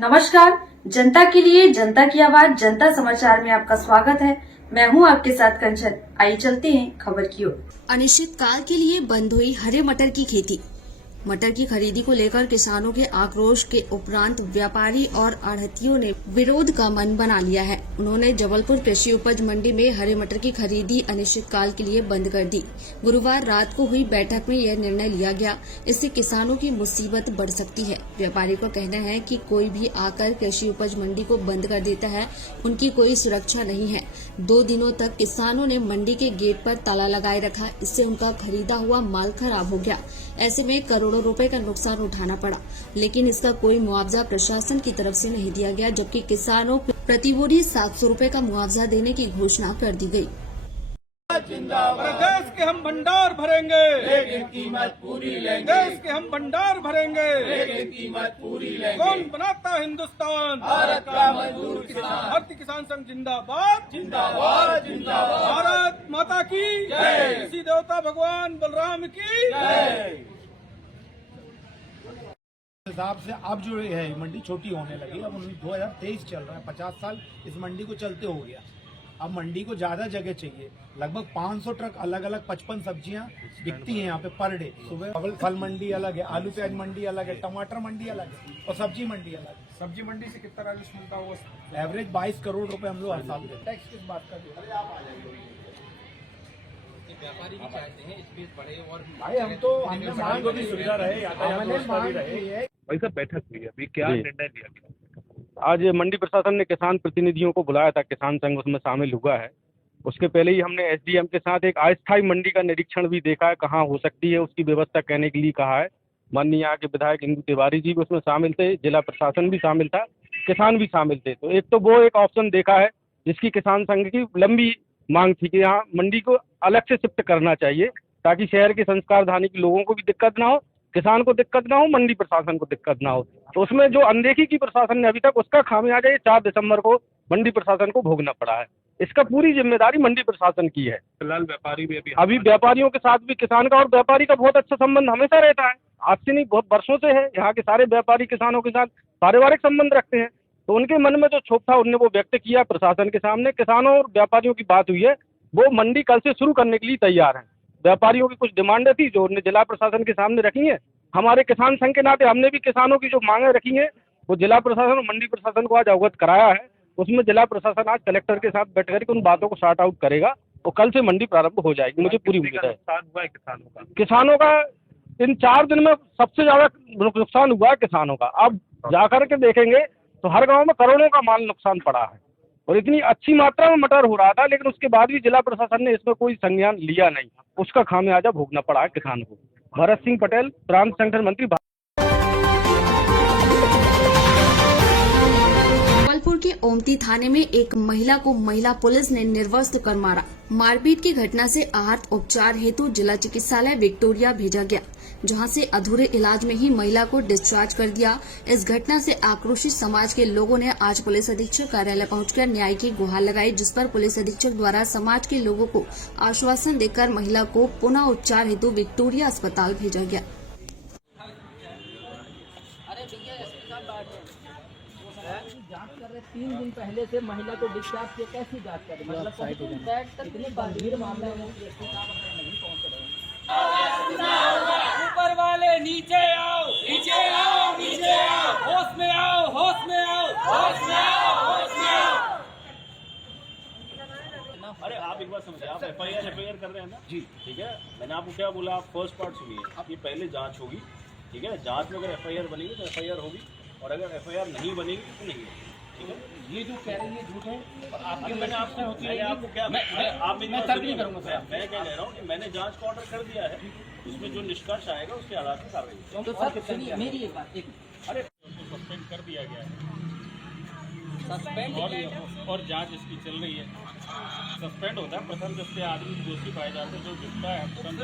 नमस्कार, जनता के लिए जनता की आवाज जनता समाचार में आपका स्वागत है। मैं हूं आपके साथ कंचन। आइए चलते हैं खबर की ओर। अनिश्चित काल के लिए बंद हुई हरे मटर की खेती। मटर की खरीदी को लेकर किसानों के आक्रोश के उपरांत व्यापारी और आढ़तियों ने विरोध का मन बना लिया है। उन्होंने जबलपुर कृषि उपज मंडी में हरे मटर की खरीदी अनिश्चित काल के लिए बंद कर दी। गुरुवार रात को हुई बैठक में यह निर्णय लिया गया। इससे किसानों की मुसीबत बढ़ सकती है। व्यापारी का कहना है कि कोई भी आकर कृषि उपज मंडी को बंद कर देता है, उनकी कोई सुरक्षा नहीं है। 2 दिनों तक किसानों ने मंडी के गेट पर ताला लगाए रखा। इससे उनका खरीदा हुआ माल खराब हो गया। ऐसे में करोड़ों रुपए का नुकसान उठाना पड़ा, लेकिन इसका कोई मुआवजा प्रशासन की तरफ से नहीं दिया गया, जबकि किसानों को प्रति बोरी 700 रुपए का मुआवजा देने की घोषणा कर दी गई। देश के हम भंडार भरेंगे, लेकिन कीमत पूरी लेंगे। देश के हम भंडार भरेंगे, लेकिन कीमत पूरी लेंगे। कौन बनाता हिंदुस्तान? भारत का मजदूर किसान। भारतीय किसान संघ जिंदाबाद, जिंदाबाद, जिंदाबाद। भारत माता की जय। कृषि देवता भगवान बलराम की जय। हिसाब से अब जो है मंडी छोटी होने लगी। अब 2023 चल रहा है, 50 साल इस मंडी को चलते हो गया। अब मंडी को ज्यादा जगह चाहिए। लगभग 500 ट्रक अलग अलग 55 सब्जियां बिकती हैं यहाँ पे पर डे। सुबह फल मंडी अलग है, आलू प्याज मंडी अलग है, टमाटर मंडी अलग है और सब्जी मंडी अलग है। सब्जी मंडी से कितना राजस्व मिलता होगा? एवरेज 22 करोड़ रुपए हम लोग हर साल देते हैं। टैक्स किस बात का? व्यापारी भी चाहते हैं स्पेस बढ़े और भाई हम तो हमने मांग को भी सुविधा रहे, यातायात मांग रहे। भाई साहब बैठक हुई है, अभी क्या निर्णय लिया गया? आज मंडी प्रशासन ने किसान प्रतिनिधियों को बुलाया था, किसान संघ उसमें शामिल हुआ है। उसके पहले ही हमने एसडीएम के साथ एक अस्थायी मंडी का निरीक्षण भी देखा है, कहाँ हो सकती है उसकी व्यवस्था करने के लिए कहा है। माननीय यहाँ के विधायक इंदु तिवारी जी भी उसमें शामिल थे, जिला प्रशासन भी शामिल था, किसान भी शामिल थे। तो एक तो वो एक ऑप्शन देखा है जिसकी किसान संघ की लंबी मांग थी कि यहाँ मंडी को अलग से शिफ्ट करना चाहिए, ताकि शहर के संस्कार धानी के लोगों को भी दिक्कत ना हो, किसान को दिक्कत ना हो, मंडी प्रशासन को दिक्कत ना हो। तो उसमें जो अनदेखी की प्रशासन ने अभी तक, उसका खामियाजा ये 4 दिसंबर को मंडी प्रशासन को भोगना पड़ा है। इसका पूरी जिम्मेदारी मंडी प्रशासन की है। फिलहाल व्यापारी भी अभी व्यापारियों के साथ भी किसान का और व्यापारी का बहुत अच्छा संबंध हमेशा रहता है, आज से नहीं बहुत वर्षों से है। यहाँ के सारे व्यापारी किसानों के साथ पारिवारिक संबंध रखते हैं। तो उनके मन में जो क्षोभ था उनने वो व्यक्त किया प्रशासन के सामने। किसानों और व्यापारियों की बात हुई है, वो मंडी कल से शुरू करने के लिए तैयार हैं। व्यापारियों की कुछ डिमांडें थी जो उन्होंने जिला प्रशासन के सामने रखी हैं। हमारे किसान संघ के नाते हमने भी किसानों की जो मांगे रखी हैं वो जिला प्रशासन और मंडी प्रशासन को आज अवगत कराया है। उसमें जिला प्रशासन आज कलेक्टर के साथ बैठ करके उन बातों को सॉर्ट आउट करेगा और कल से मंडी प्रारंभ हो जाएगी। मुझे पूरी उम्मीद है। किसानों का इन 4 दिन में सबसे ज्यादा नुकसान हुआ है किसानों का। अब जाकर के देखेंगे तो हर गाँव में करोड़ों का माल नुकसान पड़ा है और इतनी अच्छी मात्रा में मटर हो रहा था, लेकिन उसके बाद भी जिला प्रशासन ने इसमें कोई संज्ञान लिया नहीं। उसका खामियाजा भोगना पड़ा है किसान को। भरत सिंह पटेल, प्रांत संगठन मंत्री। जबलपुर के ओमती थाने में एक महिला को महिला पुलिस ने निर्वस्त्र कर मारा। मारपीट की घटना से आहत उपचार हेतु जिला चिकित्सालय विक्टोरिया भेजा गया, जहां से अधूरे इलाज में ही महिला को डिस्चार्ज कर दिया। इस घटना से आक्रोशित समाज के लोगों ने आज पुलिस अधीक्षक कार्यालय पहुंचकर न्याय की गुहार लगाई, जिस पर पुलिस अधीक्षक द्वारा समाज के लोगों को आश्वासन देकर महिला को पुनः उपचार हेतु विक्टोरिया अस्पताल भेजा गया। जांच कर रहे 3 दिन पहले से महिला को डिस्चार्ज किया, कैसी जांच कर रहे? मतलब इतने गंभीर मामले में नहीं पहुंच रहे। ऊपर वाले नीचे आओ, नीचे आओ, नीचे आओ, होश में आओ, होश में आओ, होश में आओ, होश में आओ। अरे आप एक बार समझिए, आप एफआईआर कर रहे हैं ना जी, ठीक है। मैंने आपको क्या बोला, आप फर्स्ट पार्ट सुनिए। आप ये पहले जांच होगी, ठीक है। जांच में अगर एफआईआर बनेगी तो एफआईआर होगी, और अगर एफआईआर नहीं बनेगी तो नहीं होगी, ठीक है। ये जो कह रही है झूठ है, और आपकी मैंने आपसे होती है आपको क्या मैं तर्क नहीं करूँगा सर। मैं क्या कह रहा हूँ कि मैंने जांच का ऑर्डर कर दिया है, उसमें जो निष्कर्ष आएगा उसके आधार पर कार्रवाई। तो सर सुनिए मेरी एक बात, अरे उसको सस्पेंड कर दिया गया है, सस्पेंड और जांच इसकी चल रही है। सस्पेंड होता है प्रथम दृष्टया आदमी दोषी पाए जाते हैं, जो गिरता है सस्पेंड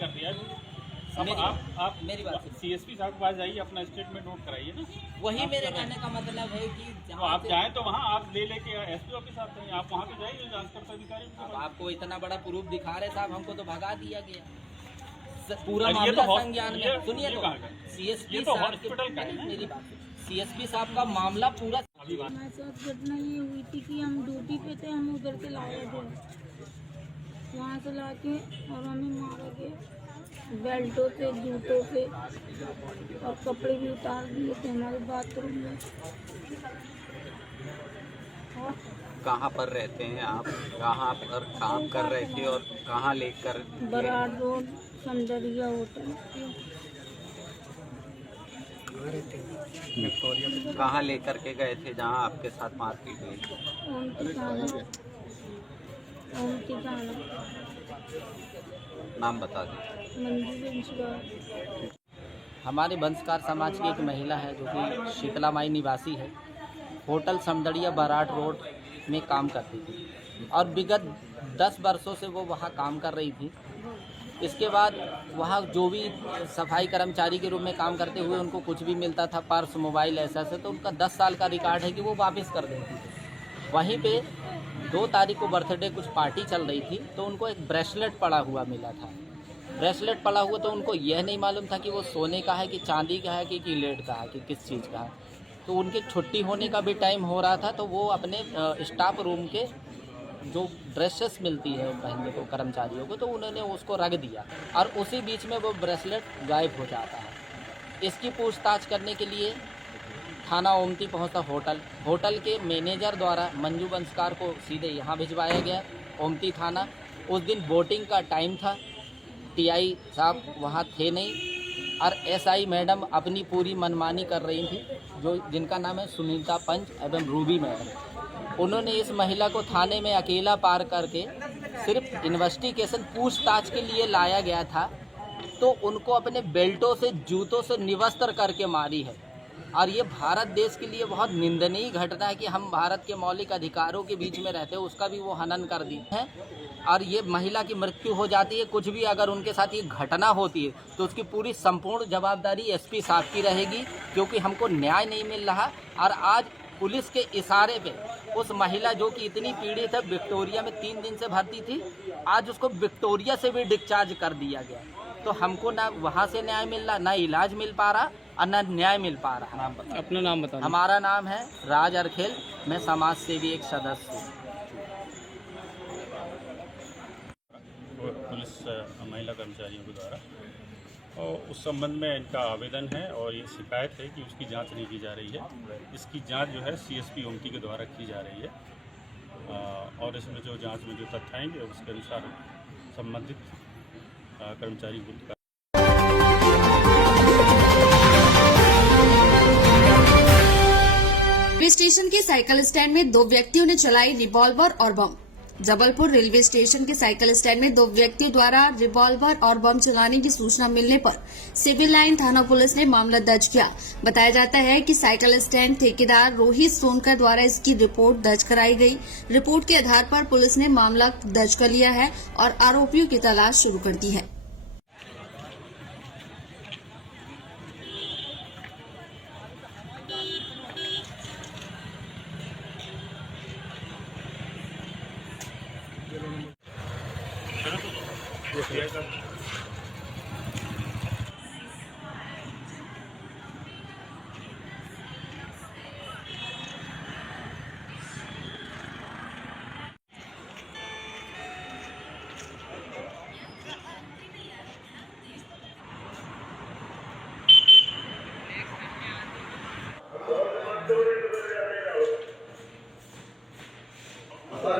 कर दिया। अब आप मेरी बात सीएसपी साहब के पास जाइए, अपना स्टेटमेंट नोट कराइए ना। वही मेरे कहने का मतलब है कि तो आप जाएं तो वहाँ आप लेके एसपी ऑफिस आते हैं, आप वहाँ पे जाइए, जांचकर्ता अधिकारी। अब आपको इतना बड़ा प्रूफ दिखा रहे साहब, हमको तो भगा दिया गया पूरा ये मामला तो संज्ञान में। सुनिए तो सीएसपी सीएसपी तो साहब हॉस्पिटल का है ना। मेरी बात सीएसपी साहब का मामला पूरा हमारे साथ घटना ये हुई थी कि हम ड्यूटी पे थे, हम उधर से लाए थे, वहाँ से लाके और हमें मारा गया बेल्टों से, जूतों से, और कपड़े भी उतार दिए थे हमारे बाथरूम में। कहाँ पर रहते हैं आप? कहाँ पर काम कर रहे थे और कहाँ लेकर? बराड़ रोड, समझरिया होटल। कहाँ लेकर के गए थे जहाँ आपके साथ मारपीट हुई? ओमती थाना। नाम बता दें। मंजू बंशीवाल। हमारे वंशकार समाज की एक महिला है जो कि शीतला माई निवासी है, होटल समदड़िया बराट रोड में काम करती थी और विगत 10 वर्षों से वो वहाँ काम कर रही थी। इसके बाद वहाँ जो भी सफाई कर्मचारी के रूप में काम करते हुए उनको कुछ भी मिलता था, पर्स, मोबाइल ऐसा से, तो उनका 10 साल का रिकॉर्ड है कि वो वापस कर देती थी। वहीं पे 2 तारीख को बर्थडे कुछ पार्टी चल रही थी तो उनको एक ब्रेसलेट पड़ा हुआ मिला था। ब्रेसलेट पड़ा हुआ तो उनको यह नहीं मालूम था कि वो सोने का है कि चांदी का है कि लेड का है कि किस चीज़ का है। तो उनकी छुट्टी होने का भी टाइम हो रहा था तो वो अपने स्टाफ रूम के जो ड्रेसेस मिलती है पहनने को कर्मचारियों को, तो उन्होंने उसको रख दिया और उसी बीच में वो ब्रेसलेट गायब हो जाता है। इसकी पूछताछ करने के लिए थाना ओमती पहुंचा होटल के मैनेजर द्वारा मंजू बंसकार को सीधे यहाँ भिजवाया गया ओमती थाना। उस दिन वोटिंग का टाइम था, टीआई साहब वहाँ थे नहीं और एसआई मैडम अपनी पूरी मनमानी कर रही थी, जो जिनका नाम है सुनीता पंच एवं रूबी मैडम। उन्होंने इस महिला को थाने में अकेला पार करके सिर्फ इन्वेस्टिगेशन पूछताछ के लिए लाया गया था, तो उनको अपने बेल्टों से, जूतों से निवस्त्र करके मारी है। और ये भारत देश के लिए बहुत निंदनीय घटना है कि हम भारत के मौलिक अधिकारों के बीच में रहते हैं, उसका भी वो हनन कर दी है और ये महिला की मृत्यु हो जाती है। कुछ भी अगर उनके साथ ये घटना होती है तो उसकी पूरी संपूर्ण जवाबदारी एसपी साहब की रहेगी, क्योंकि हमको न्याय नहीं मिल रहा। और आज पुलिस के इशारे पे उस महिला जो कि इतनी पीड़ित है, विक्टोरिया में 3 दिन से भर्ती थी, आज उसको विक्टोरिया से भी डिस्चार्ज कर दिया गया। तो हमको ना वहाँ से न्याय मिल रहा, ना इलाज मिल पा रहा और ना न्याय मिल पा रहा। अपना नाम बताओ। हमारा नाम है राज अरखेल, मैं समाज सेवी एक सदस्य हूँ। पुलिस महिला कर्मचारियों के द्वारा और उस संबंध में इनका आवेदन है और ये शिकायत है कि उसकी जांच नहीं की जा रही है। इसकी जांच जो है सीएसपी ओमती के द्वारा की जा रही है और इसमें जो जांच में जो तथ्य आएंगे उसके अनुसार संबंधित कर्मचारी को रेलवे स्टेशन के साइकिल स्टैंड में 2 व्यक्तियों ने चलाई रिवॉल्वर और बम। जबलपुर रेलवे स्टेशन के साइकिल स्टैंड में 2 व्यक्तियों द्वारा रिवॉल्वर और बम चलाने की सूचना मिलने पर सिविल लाइन थाना पुलिस ने मामला दर्ज किया। बताया जाता है कि साइकिल स्टैंड ठेकेदार रोहित सोनकर द्वारा इसकी रिपोर्ट दर्ज कराई गई। रिपोर्ट के आधार पर पुलिस ने मामला दर्ज कर लिया है और आरोपियों की तलाश शुरू कर दी है।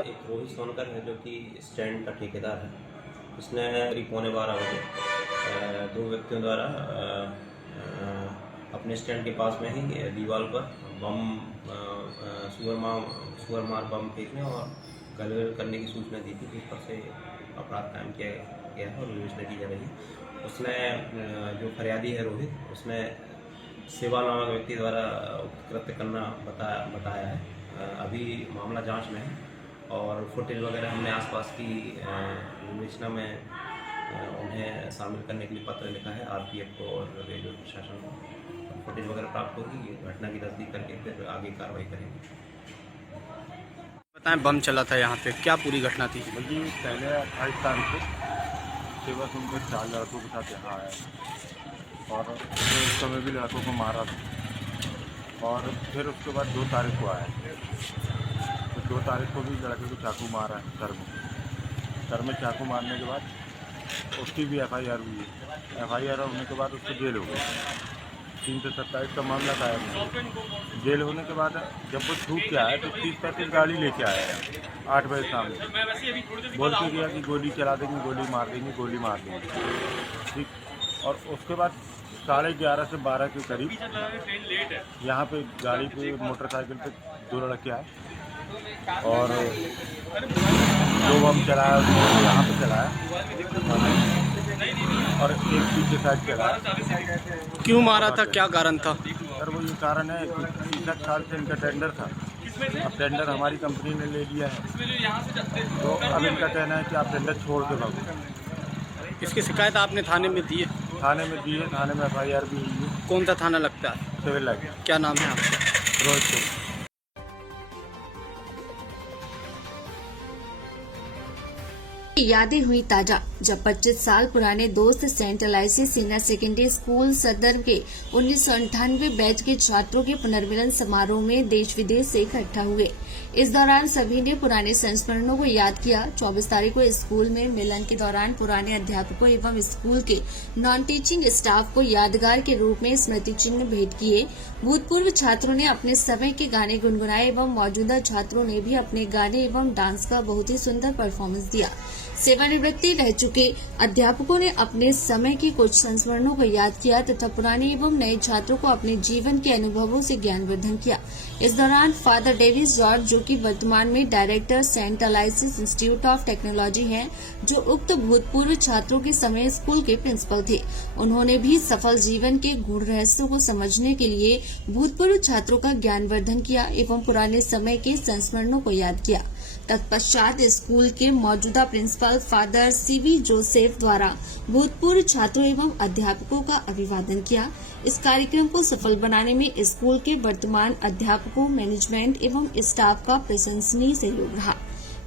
एक रोहित सोनकर है जो कि स्टैंड का ठेकेदार है। उसने करीब 11:15 बजे 2 व्यक्तियों द्वारा अपने स्टैंड के पास में ही दीवार पर बम सुअर मार बम फेंकने और गलत करने की सूचना दी थी। जिस पर से अपराध कायम किया गया है और विवेचना की जा रही है। उसने जो फरियादी है रोहित, उसने सेवा नामक व्यक्ति द्वारा कृत्य करना बताया है। अभी मामला जांच में है और फुटेज वगैरह हमने आसपास की विवेचना में उन्हें शामिल करने के लिए पत्र लिखा है आरपीएफ को और रेलवे प्रशासन को। फुटेज वगैरह प्राप्त होगी, घटना की तस्दीक करके फिर आगे कार्रवाई करेंगे। बताएं, बम चला था यहाँ पे, क्या पूरी घटना थी? बल्कि पहले 28 तारीख को सेवा सुनकर 4 लड़कों के साथ यहाँ आया और उस समय भी लड़कों को मारा था। और फिर उसके बाद 2 तारीख को आया, तो 2 तारीख को भी लड़के को चाकू मारा है सर में चाकू मारने के बाद उसकी भी FIR हुई है। FIR होने के बाद उसको जेल हो गई। 3 से 27 का मामला था। जेल होने के बाद जब वो छूट के आया तो 30-35 गाड़ी लेके आया है 8 बजे शाम में, बोल के गया कि गोली चला देंगे, गोली मार देंगे, ठीक। और उसके बाद 11:30 से 12 के करीब यहाँ पे गाड़ी पे मोटरसाइकिल पे 2 लड़के आए और 2 बम चलाया, यहाँ पे चलाया और एक पीछे साइड चलाया। क्यों मारा था, क्या कारण था? सर वो ये कारण है कि 30 साल से इनका टेंडर था, अब टेंडर हमारी कंपनी ने ले लिया है, तो अब इनका कहना है कि आप टेंडर छोड़ के भागो। इसकी शिकायत आपने थाने में दी है? थाने में दी है, थाने में FIR भी हुई है। कौन सा थाना लगता है? Civil line. क्या नाम है आपका? रोहित सिंह। यादें हुई ताजा जब 25 साल पुराने दोस्त सेंट अलाइसिस सीनियर सेकेंडरी स्कूल सदर के 1998 बैच के छात्रों के पुनर्मिलन समारोह में देश विदेश से इकट्ठा हुए। इस दौरान सभी ने पुराने संस्मरणों को याद किया। 24 तारीख को स्कूल में मिलन के दौरान पुराने अध्यापकों एवं स्कूल के नॉन टीचिंग स्टाफ को यादगार के रूप में स्मृति चिन्ह भेंट किए। भूतपूर्व छात्रों ने अपने समय के गाने गुनगुनाए एवं मौजूदा छात्रों ने भी अपने गाने एवं डांस का बहुत ही सुंदर परफॉर्मेंस दिया। सेवानिवृत्ति रह चुके अध्यापकों ने अपने समय के कुछ संस्मरणों को याद किया तथा पुराने एवं नए छात्रों को अपने जीवन के अनुभवों से ज्ञानवर्धन किया। इस दौरान फादर डेविस जॉर्ज, जो कि वर्तमान में director saint Aloysius institute of technology हैं, जो उक्त भूतपूर्व छात्रों के समय स्कूल के प्रिंसिपल थे, उन्होंने भी सफल जीवन के गूढ़ रहस्यों को समझने के लिए भूतपूर्व छात्रों का ज्ञानवर्धन किया एवं पुराने समय के संस्मरणों को याद किया। तत्पश्चात स्कूल के मौजूदा प्रिंसिपल फादर CV जोसेफ द्वारा भूतपूर्व छात्रों एवं अध्यापकों का अभिवादन किया। इस कार्यक्रम को सफल बनाने में स्कूल के वर्तमान अध्यापकों, मैनेजमेंट एवं स्टाफ का प्रशंसनीय सहयोग रहा।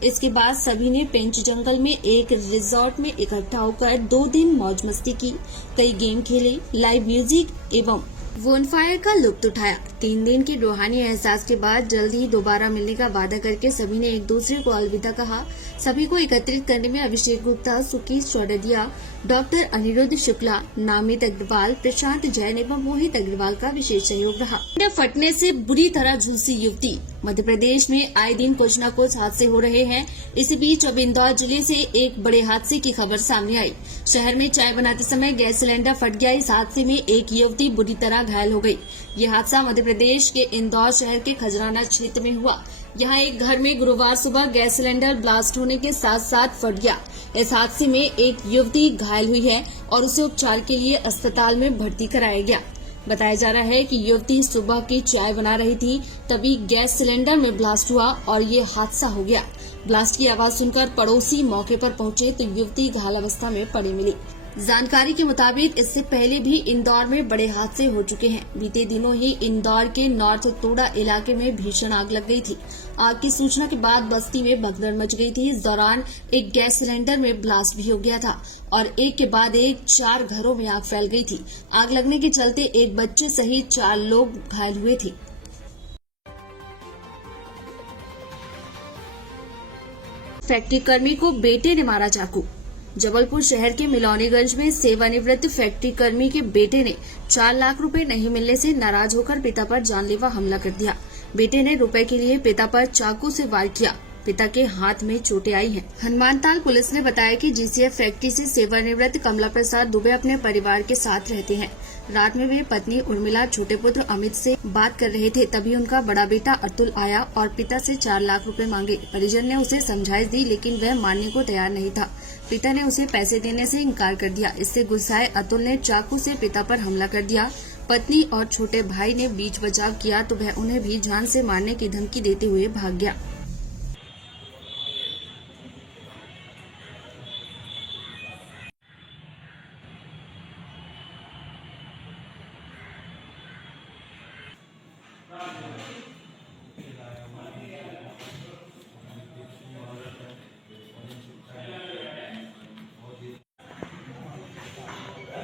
इसके बाद सभी ने पेंच जंगल में एक रिजॉर्ट में इकट्ठा होकर 2 दिन मौज मस्ती की, कई गेम खेले, लाइव म्यूजिक एवं बोनफायर का लुत्फ उठाया। 3 दिन के रूहानी एहसास के बाद जल्द ही दोबारा मिलने का वादा करके सभी ने एक दूसरे को अलविदा कहा। सभी को एकत्रित करने में अभिषेक गुप्ता, सुकीश चौरदिया, डॉक्टर अनिरुद्ध शुक्ला, नामित अग्रवाल, प्रशांत जैन एवं मोहित अग्रवाल का विशेष सहयोग रहा। फटने से बुरी तरह झुलसी युवती। मध्य प्रदेश में आए दिन कुछ न कुछ हादसे हो रहे हैं। इसी बीच अब इंदौर जिले से एक बड़े हादसे की खबर सामने आई। शहर में चाय बनाते समय गैस सिलेंडर फट गया। इस हादसे में एक युवती बुरी तरह घायल हो गई। ये हादसा मध्य प्रदेश के इंदौर शहर के खजराना क्षेत्र में हुआ। यहाँ एक घर में गुरुवार सुबह गैस सिलेंडर ब्लास्ट होने के साथ साथ फट गया। इस हादसे में एक युवती घायल हुई है और उसे उपचार के लिए अस्पताल में भर्ती कराया गया। बताया जा रहा है कि युवती सुबह की चाय बना रही थी, तभी गैस सिलेंडर में ब्लास्ट हुआ और ये हादसा हो गया। ब्लास्ट की आवाज सुनकर पड़ोसी मौके पर पहुंचे तो युवती घायल अवस्था में पड़ी मिली। जानकारी के मुताबिक इससे पहले भी इंदौर में बड़े हादसे हो चुके हैं। बीते दिनों ही इंदौर के नॉर्थ तोड़ा इलाके में भीषण आग लग गई थी। आग की सूचना के बाद बस्ती में भगदड़ मच गई थी। इस दौरान एक गैस सिलेंडर में ब्लास्ट भी हो गया था और एक के बाद एक 4 घरों में आग फैल गई थी। आग लगने के चलते एक बच्चे सहित 4 लोग घायल हुए थे। फैक्ट्री कर्मी को बेटे ने मारा चाकू। जबलपुर शहर के मिलौनीगंज में सेवानिवृत्त फैक्ट्री कर्मी के बेटे ने 4 लाख रुपए नहीं मिलने से नाराज होकर पिता पर जानलेवा हमला कर दिया। बेटे ने रुपए के लिए पिता पर चाकू से वार किया। पिता के हाथ में चोटें आई हैं। हनुमानताल पुलिस ने बताया कि GCF फैक्ट्री से सेवानिवृत्त कमला प्रसाद दुबे अपने परिवार के साथ रहते हैं। रात में वे पत्नी उर्मिला, छोटे पुत्र अमित से बात कर रहे थे, तभी उनका बड़ा बेटा अतुल आया और पिता से 4 लाख रुपए मांगे। परिजन ने उसे समझाइश दी, लेकिन वह मानने को तैयार नहीं था। पिता ने उसे पैसे देने से इनकार कर दिया। इससे गुस्साए अतुल ने चाकू से पिता पर हमला कर दिया। पत्नी और छोटे भाई ने बीच बचाव किया तो वह उन्हें भी जान से मारने की धमकी देते हुए भाग गया।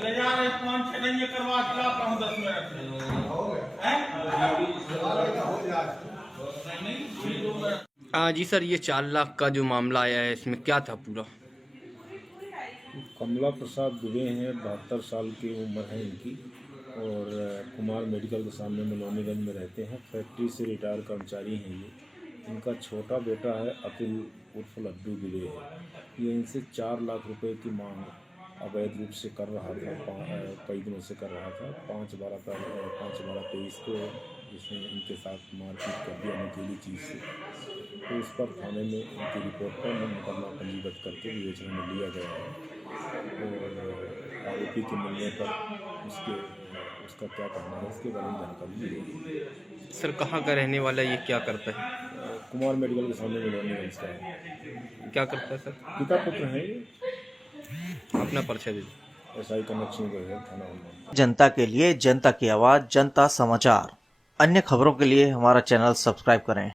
ले जा रहे 5-6 दिन ये करवा खिलाता हूँ 10 मिनट में। हो गया। जी सर, ये 4 लाख का जो मामला आया है इसमें क्या था पूरा? कमला प्रसाद दुबे हैं, 72 साल की उम्र है इनकी और कुमार मेडिकल के सामने मलौनीगंज में रहते हैं। फैक्ट्री से रिटायर कर्मचारी हैं ये। इनका छोटा बेटा है अतुल उर्फ लड्डू दुबे है। ये इनसे 4 लाख रुपए की मांग अवैध रूप से कर रहा था, कई दिनों से कर रहा था। 5/12/23 को इसने इनके साथ मारपीट कर दिया अकेली चीज़ से, तो इस पर थाने में इनकी रिपोर्ट पर मुकदमा पंजीबद्ध करके विवेचना में लिया गया है और आरोपी के मिलने पर उसका क्या कहना है इसके बारे में जानकारी ली गई। सर कहाँ का रहने वाला है, ये क्या करता है? कुमार मेडिकल के सामने मलौनीगंज का है। क्या करता है सर? पिता पुत्र है ये। अपना परिचय दीजिए। SI कनेक्शन है थाना। जनता के लिए जनता की आवाज़, जनता समाचार। अन्य खबरों के लिए हमारा चैनल सब्सक्राइब करें।